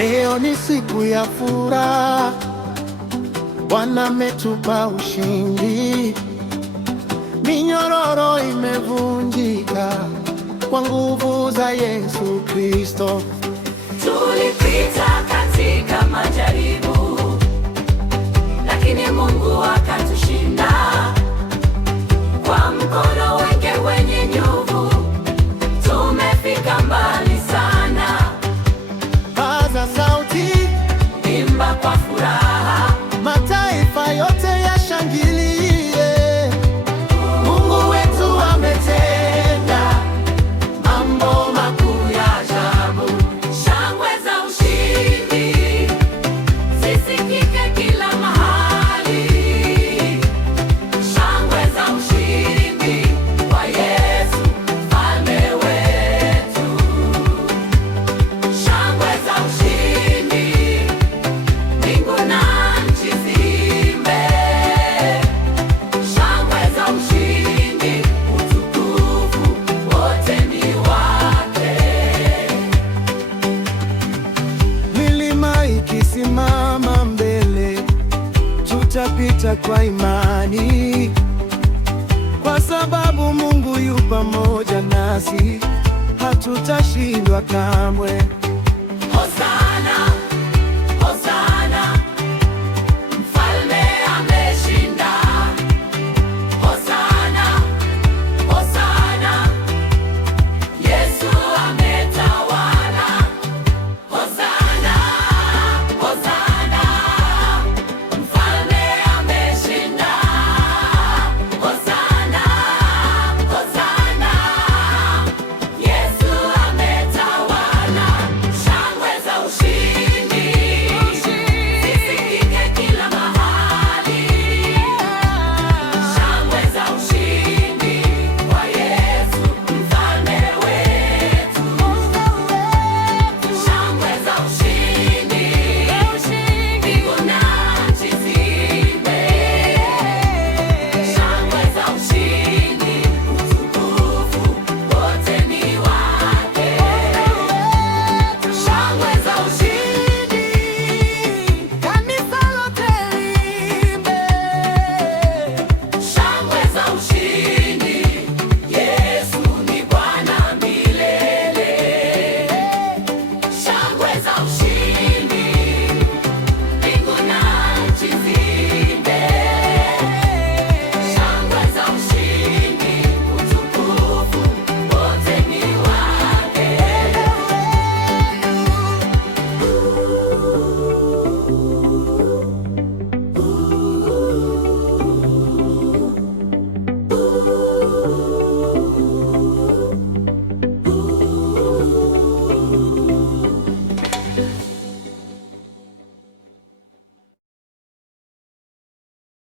Leo ni siku ya furaha, Bwana ametupa ushindi. Minyororo imevunjika kwa nguvu za Yesu Kristo. Tulipita katika majaribu, lakini Mungu akatushinda. Kwa mkono wake wenye nguvu tumefika mbali sana. Paza sauti, imba kwa furaha, mataifa yote yashangilie. Mungu wetu ametenda mambo makuu ya ajabu. shangwe za ushindi zisikike kila mahali. Shangwe za ushindi kwa Yesu mfalme wetu. Shangwe za ushindi, mbingu na nchi ziimbe. Shangwe za ushindi, utukufu wote ni wake. Milima ikisimama mbele, tutapita kwa imani, kwa sababu Mungu yu pamoja nasi, hatutashindwa kamwe. Hosanna.